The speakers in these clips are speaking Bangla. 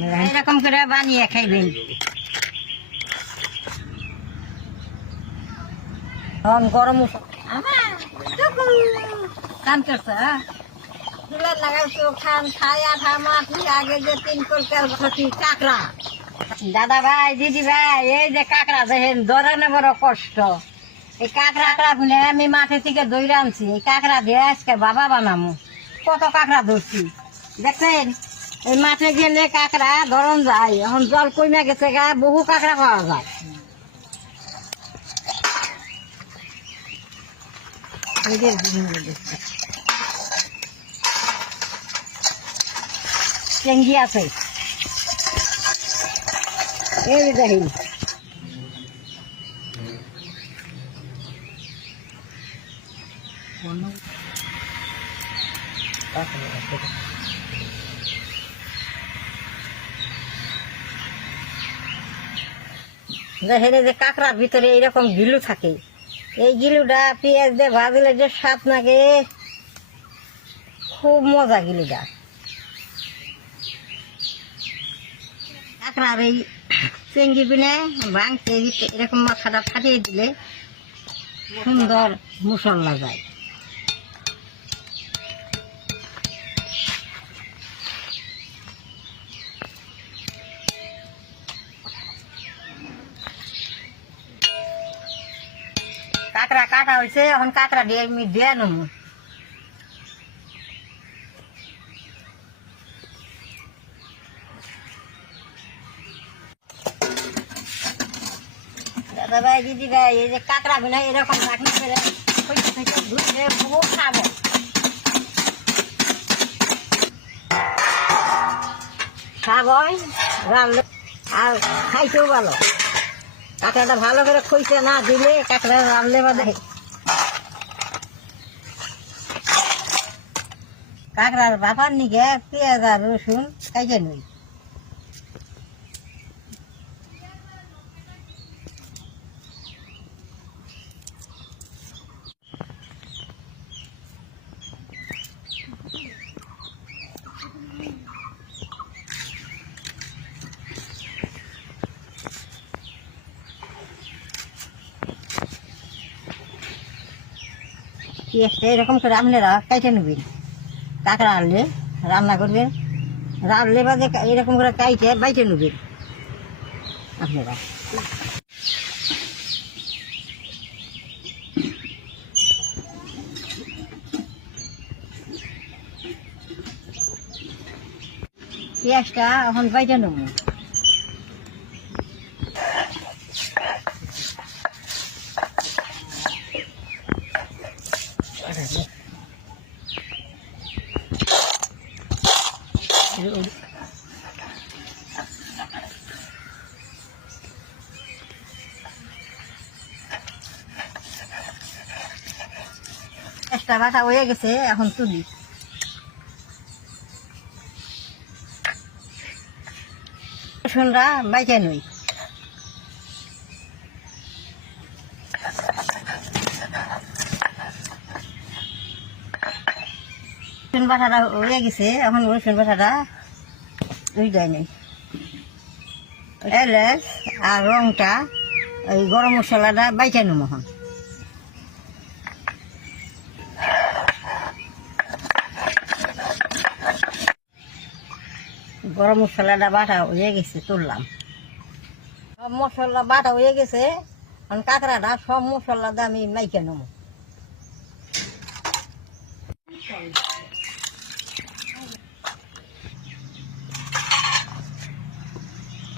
এরকম করে বানিয়ে খাইবেন। গরম কাম করছে চুলার লাগাইছো খান খাই আঠা মাটি আগে যে 3 কুইন্টাল কাঁকড়া। দাদা ভাই দিদি ভাই এই যে কাঁকড়া দেখেন ধরানো বড় কষ্ট। এই কাঁকড়া গুনে আমি মাঠে থেকে দইরা আনছি। এই কাঁকড়া দিয়ে আজকে বাবা বানামু। কত কাঁকড়া ধরছি দেখছেন। এই মাঠে গেলে কাঁকড়া ধরন যায়, এখন জল কমে গেছে গা, বহু কাঁকড়া পাওয়া যায়। চেঙ্গি আছে এই দেখেন। দেখেন যে কাঁকড়ার ভিতরে এইরকম গিলু থাকে। এই গিলুটা পেঁয়াজ দিয়ে ভাজলে যে স্বাদ লাগে, খুব মজা গিলুটা। কাঁকড়ার এই চেঙ্গি বিনে ভাঙতে এরকম মাথাটা ফাটিয়ে দিলে সুন্দর মশলা যায়। কাঁকড়া কাটা হয়েছে, এখন কাঁকড়া দিয়ে আমি দিয়ে নেব। দাদা ভাই দিদি ভাই এই যে কাঁকড়া গুনা এরকম রাখি করে ধুয়ে বহু খাবো। খাবই রান্না আর খাইতেও ভালো। কাঁকড়াটা ভালো করে খইতে না দিলে কাঁকড়া রান্নলে বাদে কাঁকড়ার বাপার নিকে পেঁয়াজ আর রসুন খাইতে নই। পেঁয়াজটা এরকম করে আপনারা কাইটে নেবেন। কাঁকড়া আনলে রান্না করবেন, রান্নলে বাদে এরকম করে কাইটে বাইটে নেবেন আপনারা। পেঁয়াজটা এখন বাইটে নেব। পেঁয়াজটা বাটা হয়ে গেছে, এখন তুলি। রসুনটা বাইটে নই। রসুন বাটাটা হয়ে গেছে, এখন রসুন বাটাটা দুইটাই নেই। এলাচ আর রংটা ওই গরম মশলাটা বাইটে নেব। এখন গরম মশলাটা বাটা হয়ে গেছে, তুললাম। সব মশলা বাটা হয়ে গেছে, এখন কাঁকড়াটা সব মশলাটা আমি মাইকে নেব।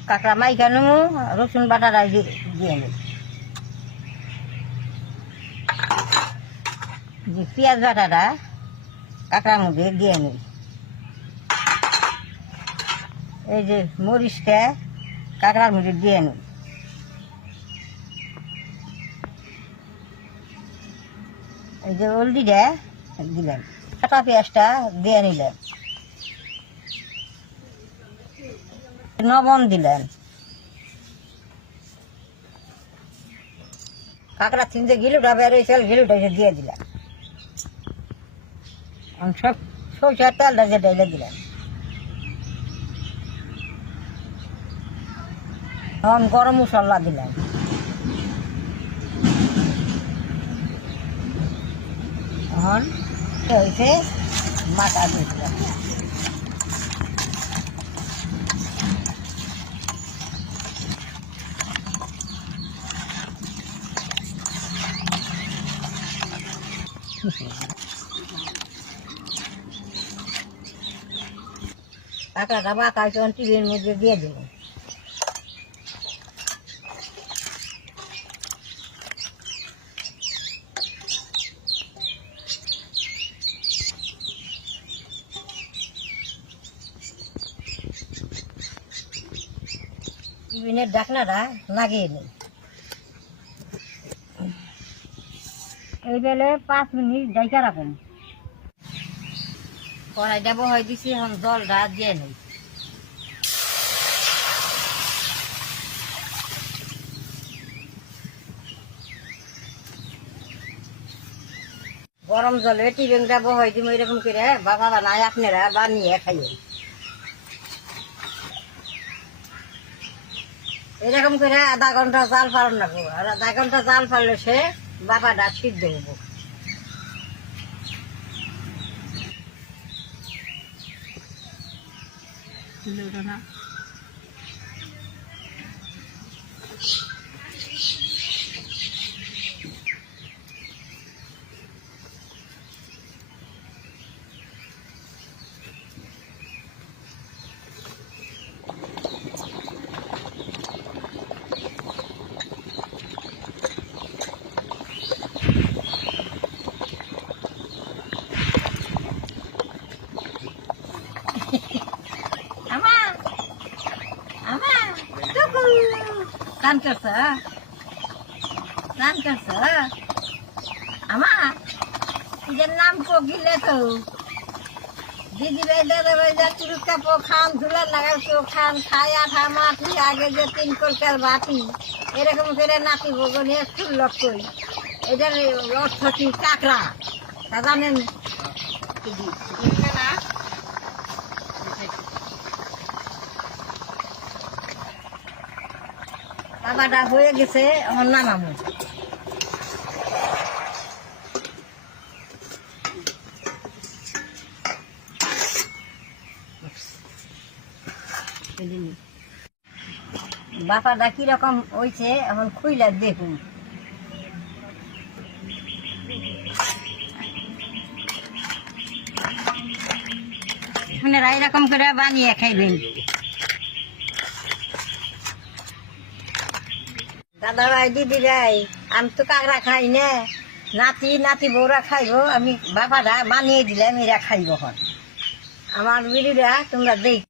কাঁকড়া মাইকা নেব, রসুন বাটাটা দিয়ে নেব। যে পেঁয়াজ বাটাটা কাঁকড়ার মধ্যে দিয়ে নেব। এই যে মরিচটা কাঁকড়ার মধ্যে দিয়ে নেব। এই যে হলদিটা দিলাম, কাঁচা পেঁয়াজটা দিয়ে নিলাম, লবণ দিলেন। কাঁকড়া তিনটে গিলুটা বেরোয়, গিলুটা দিয়ে দিলাম। সব সরষের তেলটা যে ঢেলে দিলেন। এখন গরম মশলা দিলাম, এখন হয়েছে মাথা দিলাম। কাঁকড়াটা মাথা টিভির মধ্যে দিয়ে দেবো। টিফিনের ঢাকনাটা লাগিয়ে নিই। এই বেলে 5 মিনিট ডাইকা রাখুন। কড়াইটা বহাই দিছি, এখন জলটা দিয়ে নিই। গরম জলে টিফিনটা বহাই দিব, এরকম করে বাবা বানায় আপনারা বানিয়ে খাইয়ে। এরকম করে আধা ঘন্টা জাল ফালান রাখবো, আর আধা ঘন্টা জাল ফাললে সে বাবাটা সিদ্ধ হবো। কান করছ, কান করছ আমার নিজের নাম কোকিলে তো দিদি ভাই দাদা ভাই যা চুরুক কাপো খান ধুলা লাগাইছো খান খায়া থামা তুই আগে যে 3 কলকার বাটি এরকম করে নাতি বগনে ফুল লক্ষই। এটার অর্থ কি কাঁকড়া তা জানেন? বাবাটা হয়ে গেছে, আমার নামামো। বাপাটা কিরকম হয়েছে এখন খুইলা দেখুন। আপনারা এরকম করে বানিয়ে খাইবেন। দাদা ভাই দিদি ভাই আমি তো কাঁকড়া খাই না, নাতি নাতি বউরা খাইবো, আমি বাবারা বানিয়ে দিলাম এরা খাইব। আমার বিড়িরা তোমরা দেখ।